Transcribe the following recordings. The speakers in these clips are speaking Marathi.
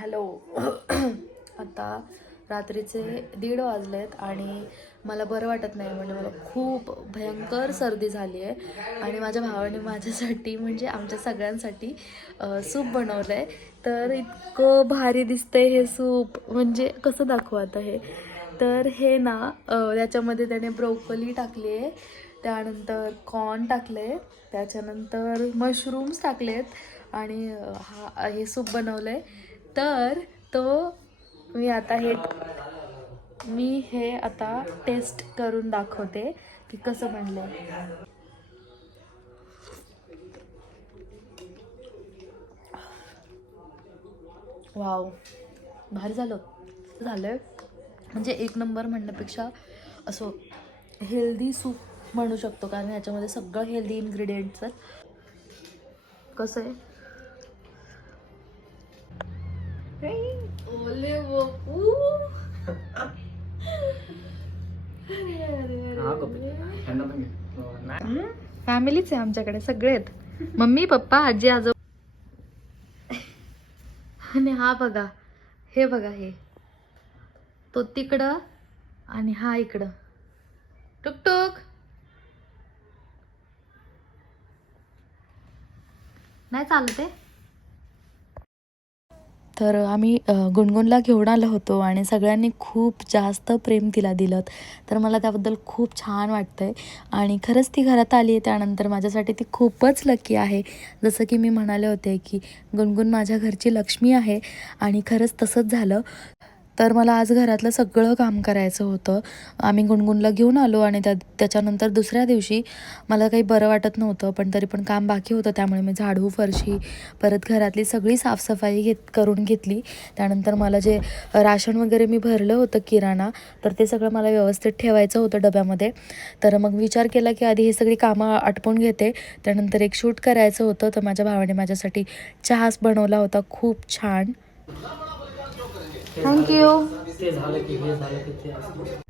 हॅलो. आता रात्रीचे दीड वाजलेत आणि मला बरं वाटत नाही म्हणजे मला खूप भयंकर सर्दी झाली आहे आणि माझ्या भावाने माझ्यासाठी म्हणजे आमच्या सगळ्यांसाठी सूप बनवलं आहे तर इतकं भारी दिसतंय हे सूप. म्हणजे कसं दाखवू आता हे? तर हे ना त्याच्यामध्ये त्याने ब्रोकोली टाकली आहे त्यानंतर कॉर्न टाकले त्याच्यानंतर मशरूम्स टाकलेत आणि हा हे सूप बनवलं आहे तर तो मी आता हे मी हे आता टेस्ट करून दाखवते की कसं बनलं वाव. भारी झालं. झालं म्हणजे एक नंबर म्हणण्यापेक्षा असं हेल्दी सूप म्हणू शकतो कारण ह्याच्यामध्ये सगळं हेल्दी इन्ग्रेडियंट्स आहेत. कसं आहे? ओले फॅमिलीच आहे. आमच्याकडे सगळे आहेत. मम्मी पप्पा आजी आजो. आणि हा बघा हे बघा हे. तो तिकडं आणि हा इकडं. टुक टुक नाही चालत आहे? तर आम्ही गुणगुणला घेऊन आलो होतो आणि सगळ्यांनी खूप जास्त प्रेम तिला दिलं. तर मला त्याबद्दल खूप छान वाटतं आहे आणि खरंच ती घरात आली आहे त्यानंतर माझ्यासाठी ती खूपच लकी आहे. जसं की मी म्हणाले होते की गुणगुण माझ्या घरची लक्ष्मी आहे आणि खरंच तसंच झालं. तर मला आज घरातलं सगळं काम करायचं होतं. आम्ही गुणगुणला घेऊन आलो आणि त्या त्याच्यानंतर दुसऱ्या दिवशी मला काही बरं वाटत नव्हतं पण तरी पण काम बाकी होतं. त्यामुळे मी झाडू फरशी परत घरातली सगळी साफसफाई घेत करून घेतली. त्यानंतर मला जे राशन वगैरे मी भरलं होतं किराणा तर ते सगळं मला व्यवस्थित ठेवायचं होतं डब्यामध्ये. तर मग विचार केला की आधी हे सगळी कामं आटपून घेते. त्यानंतर एक शूट करायचं होतं. तर माझ्या भावाने माझ्यासाठी चहाच बनवला होता. खूप छान. थँक्यू ते झालं की हे झालं की ते असं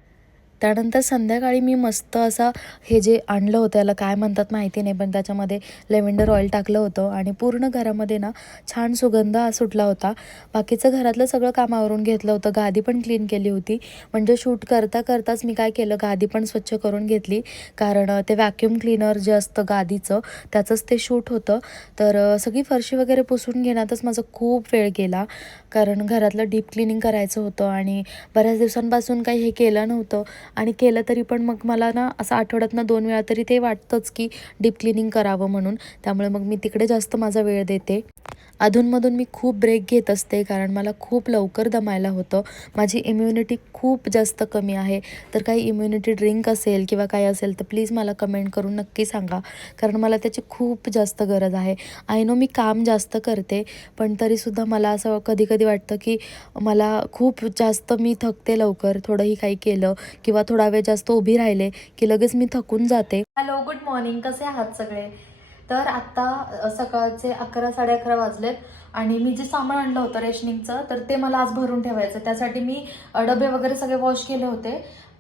त्यानंतर संध्याकाळी मी मस्त असा हे जे आणलं होतं याला काय म्हणतात माहिती नाही पण त्याच्यामध्ये लेव्हेंडर ऑइल टाकलं होतं आणि पूर्ण घरामध्ये ना छान सुगंध सुटला होता. बाकीचं घरातलं सगळं कामावरून घेतलं होतं. गादी पण क्लीन केली होती. म्हणजे शूट करता करताच मी काय केलं गादी पण स्वच्छ करून घेतली. कारण ते व्हॅक्यूम क्लीनर जे असतं गादीचं त्याचंच ते शूट होतं. तर सगळी फरशी वगैरे पुसून घेण्यातच माझा खूप वेळ गेला. कारण घरातलं डीप क्लिनिंग करायचं होतं आणि बऱ्याच दिवसांपासून काही हे केलं नव्हतं. आणि केलं तरी पण मग मला ना असं आठवड्यातनं दोन वेळा तरी ते वाटतंच की डीप क्लिनिंग करावं म्हणून. त्यामुळे मग मी तिकडे जास्त माझा वेळ देते. अधूनमधून मी खूप ब्रेक घेत असते कारण मला खूप लवकर दमायला होतं. माझी इम्युनिटी खूप जास्त कमी आहे. तर काही इम्युनिटी ड्रिंक असेल किंवा काही असेल तर प्लीज मला कमेंट करून नक्की सांगा. कारण मला त्याची खूप जास्त गरज आहे. आय नो मी काम जास्त करते पण तरीसुद्धा मला असं कधी कधी वाटतं की मला खूप जास्त मी थकते लवकर. थोडंही काही केलं किंवा थोडा वेळ जास्त उभी राहिले की लगेच मी थकून जाते. हॅलो गुड मॉर्निंग कसे आहात सगळे? तर आत्ता सकाळचे अकरा साडे अकरा वाजलेत आणि मी जे सामान आणलं होतं रेशनिंगचं तर ते मला आज भरून ठेवायचं त्यासाठी मी डबे वगैरे सगळे वॉश केले होते.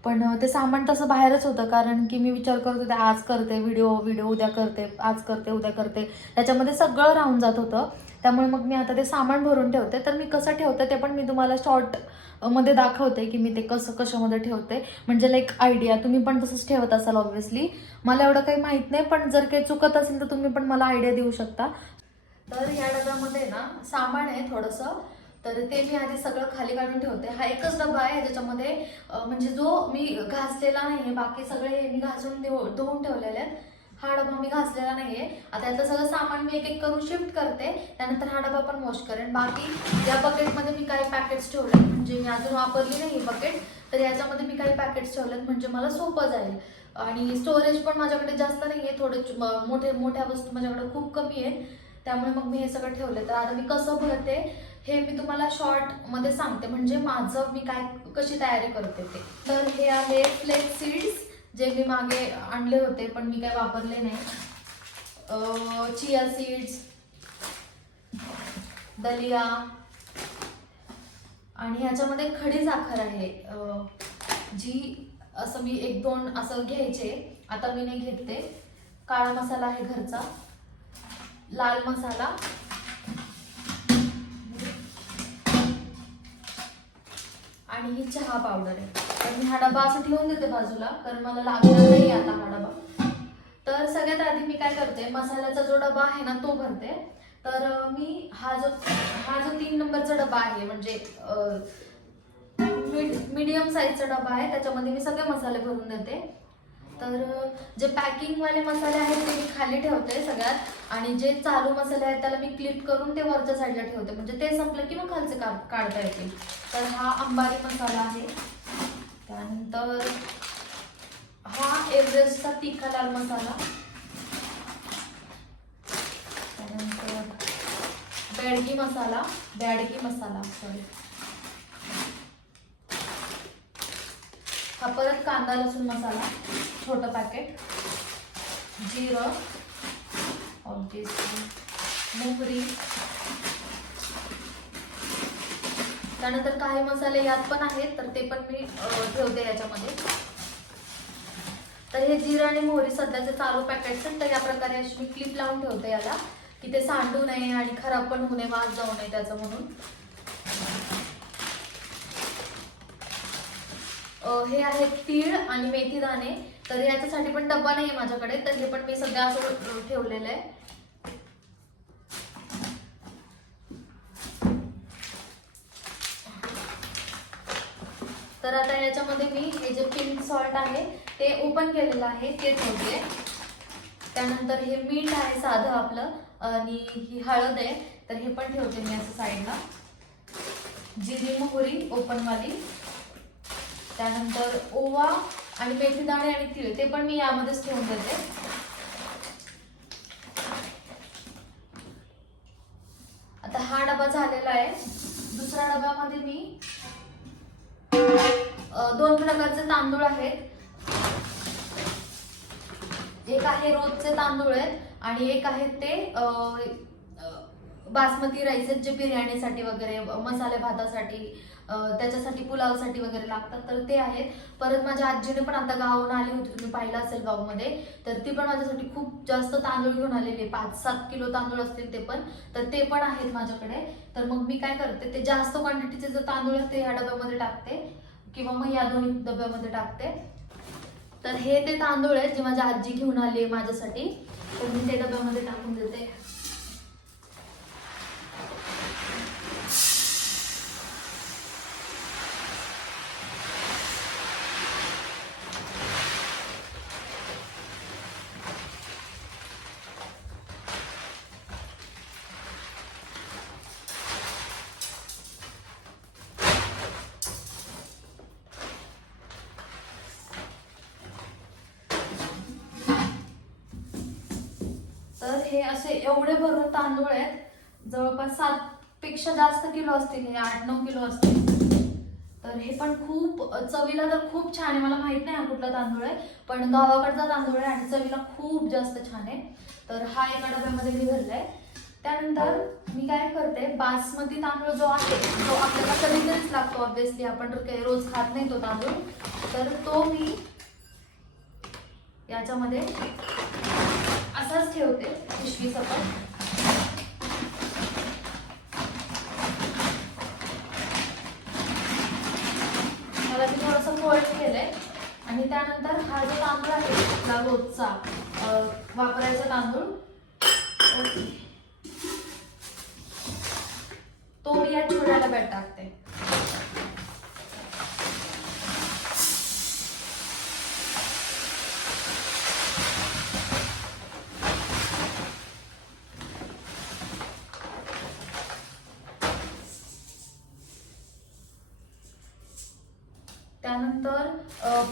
पण ते सामान तसं बाहेरच होतं. कारण की मी विचार करत होते आज करते व्हिडिओ व्हिडिओ उद्या करते आज करते उद्या करते. त्याच्यामध्ये सगळं राहून जात होतं. त्यामुळे मग मी आता ते सामान भरून ठेवते. तर मी कसं ठेवते ते पण मी तुम्हाला शॉर्टमध्ये दाखवते की मी ते कसं कशामध्ये ठेवते. म्हणजे लाईक आयडिया तुम्ही पण तसंच ठेवत असाल ऑब्व्हियसली मला एवढं काही माहीत नाही पण जर काही चुकत असेल तर तुम्ही पण मला आयडिया देऊ शकता. तर या डब्यामध्ये ना सामान आहे थोडंसं. तर ते मी आधी सगळं खाली काढून ठेवते. हा एकच डबा आहे ज्याच्यामध्ये म्हणजे जो मी घासलेला नाही आहे बाकी सगळे मी घासून धुवून ठेवलेले आहेत. हा डबा मी घासलेला नाही आहे आता याचं सगळं सामान मी एक एक करून शिफ्ट करते. त्यानंतर हा डबा पण वॉश करेन. बाकी या बकेटमध्ये मी काही पॅकेट्स ठेवले म्हणजे मी अजून वापरली नाही ही बकेट तर याच्यामध्ये मी काही पॅकेट्स ठेवलेत. म्हणजे मला सोपं जाईल. आणि स्टोरेज पण माझ्याकडे जास्त नाही आहे थोडे मोठे मोठ्या वस्तू माझ्याकडे खूप कमी आहे त्यामुळे मग मी हे सगळं ठेवलं. तर आता मी कसं भरते हे मी तुम्हाला शॉर्टमध्ये सांगते. म्हणजे माझं मी काय कशी तयारी करते ते. तर हे आहे फ्लेक्स सीड्स जे मी मागे आणले होते पण मी काय वापरले नाही. चिया सीड्स दलिया आणि ह्याच्यामध्ये खडी साखर आहे. जी असं मी एक दोन असं घ्यायचे. आता मी नाही घेते काळा मसाला आहे घरचा. लाल मसाला. आणि ही चहा पावडर आहे. तर मी हा डबा असं ठेवून देते बाजूला कारण मला लागणार नाही आता हा डबा. तर सगळ्यात आधी मी काय करते मसाल्याचा जो डबा आहे ना तो भरते. तर मी हा जो हा जो तीन नंबरचा डबा आहे म्हणजे मीडियम साईजचा डबा आहे त्याच्यामध्ये मी सगळे मसाले भरून देते. तर जे पॅकिंगवाले मसाले आहेत ते मी खाली ठेवते सगळ्यात. आणि जे चालू मसाले आहेत त्याला मी क्लिप करून ते वरच्या साईडला ठेवते. म्हणजे ते संपलं की मग खालचे का काढता येतील तर हा अंबारी मसाला आहे. त्यानंतर हा एव्हरेस्टचा तिखा लाल मसाला. त्यानंतर बॅडगी मसाला बॅडगी मसाला सॉरी हा परत कांदा लसूण मसाला छोटं पॅकेट जिरं मोहरी. त्यानंतर काही मसाले यात पण आहेत तर ते पण मी ठेवते याच्यामध्ये. तर हे जिरं आणि मोहरी सध्याचे चालू पॅकेट्स आहेत तर या प्रकारे अशी मी क्लिप लावून ठेवते याला की ते सांडू नये आणि खराब पण होऊ नये वास जाऊ नये त्याचं म्हणून. हे आहेत तीळ आणि मेथी दाणे. तर याच्यासाठी पण डब्बा नाही आहे माझ्याकडे तर हे पण मी सध्या असं ठेवलेलं आहे तर आता याच्यामध्ये मी हे जे पिंक सॉल्ट आहे ते ओपन केलेलं आहे ते ठेवते. त्यानंतर हे मीठ आहे साधं आपलं आणि ही हळद आहे तर हे पण ठेवते मी असं साईडला जिरी मोहरी ओपनवाली त्यानंतर ओवा आणि मेथी दाणे आणि तिळ ते पण मी यामध्येच ठेवून देते. आता हा डबा झालेला आहे. दुसऱ्या डब्यामध्ये मी दोन प्रकारचे तांदूळ आहेत. एक आहे रोजचे तांदूळ आहेत आणि एक आहेत ते बासमती राईस आहेत जे बिर्याणीसाठी वगैरे मसाले भातासाठी त्याच्यासाठी पुलावसाठी वगैरे लागतात तर ते आहेत. परत माझ्या आजीने पण आता गावाहून आली होती तुम्ही पाहिलं असेल गावमध्ये तर ती पण माझ्यासाठी खूप जास्त तांदूळ घेऊन आलेली आहे. पाच सात किलो तांदूळ असतील ते पण तर ते पण आहेत माझ्याकडे. तर मग मी काय करते ते जास्त क्वांटिटीचे जर तांदूळ आहेत ते ह्या डब्यामध्ये टाकते किंवा मग या दोन्ही डब्यामध्ये टाकते. तर हे ते तांदूळ आहेत जे माझी आजी घेऊन आली आहे माझ्यासाठी तर मी ते डब्यामध्ये टाकून देते. हे असे एवढे भरून तांदूळ आहेत. जवळपास सात पेक्षा जास्त किलो असतील हे आठ नऊ किलो असतील. तर हे पण खूप चवीला तर खूप छान आहे. मला माहीत नाही हा कुठला तांदूळ आहे पण गावाकडचा तांदूळ आहे आणि चवीला खूप जास्त छान आहे. तर हा एका डब्यामध्ये मी भरलाय. त्यानंतर मी काय करते बासमती तांदूळ जो आहे तो आपल्याला कधीतरीच लागतो. ऑब्विसली आपण रोज खात नाही तो तांदूळ. तर तो मी याच्यामध्ये असाच ठेवते पिशवी सकट मला ते थोडंसं फोल्ड केलंय. आणि त्यानंतर हा जो तांदूळ आहे आपला रोजचा वापरायचा तांदूळ ओके. तो मी या छोट्या डब्यात टाकते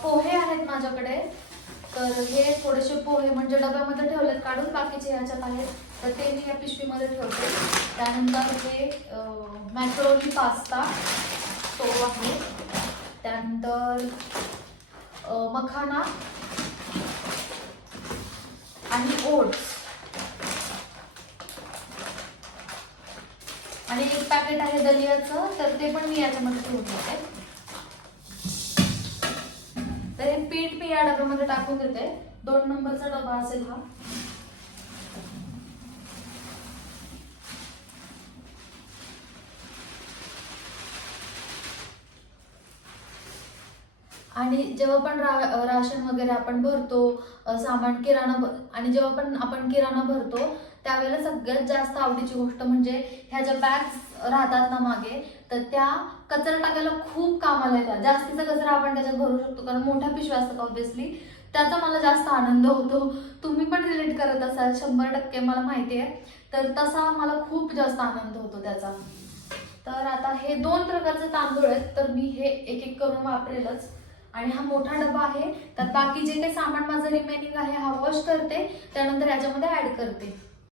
पोहे आहेत माझ्याकडे. तर हे थोडेसे पोहे म्हणजे डब्यामध्ये ठेवलेत काढून बाकीचे ह्याच्यात आहेत. तर ते मी या पिशवीमध्ये ठेवते. त्यानंतर हे मॅक्रोनी पास्ता तो आहे. त्यानंतर मखाना आणि ओट्स. आणि एक पॅकेट आहे दलियाचं तर ते पण मी याच्यामध्ये ठेवून देते पीठ मी या डब्यामध्ये टाकून देते. दोन नंबरचा डबा असेल हा. आणि जेव्हा पण रा राशन वगैरे आपण भरतो सामान किराणा आणि जेव्हा पण आपण किराणा भरतो त्यावेळेला सगळ्यात जास्त आवडीची गोष्ट म्हणजे ह्या ज्या बॅग्स राहतात ना मागे तर त्या कचरा टाकायला खूप कामाला येतात. जास्तीचा कचरा आपण त्याच्यात भरू शकतो. कारण मोठ्या पिशव्या असतात ऑब्व्हियसली त्याचा मला जास्त आनंद होतो. तुम्ही पण रिलेट करत असाल शंभर टक्के मला माहिती आहे. तर तसा मला खूप जास्त आनंद होतो त्याचा. तर आता हे दोन प्रकारचे तांदूळ आहेत तर मी हे एक एक करून वापरेलच. आणि हा मोठा डबा आहे. त्यात बाकी जे काही सामान माझं रिमेनिंग आहे हा वॉश करते. त्यानंतर याच्यामध्ये ॲड करते.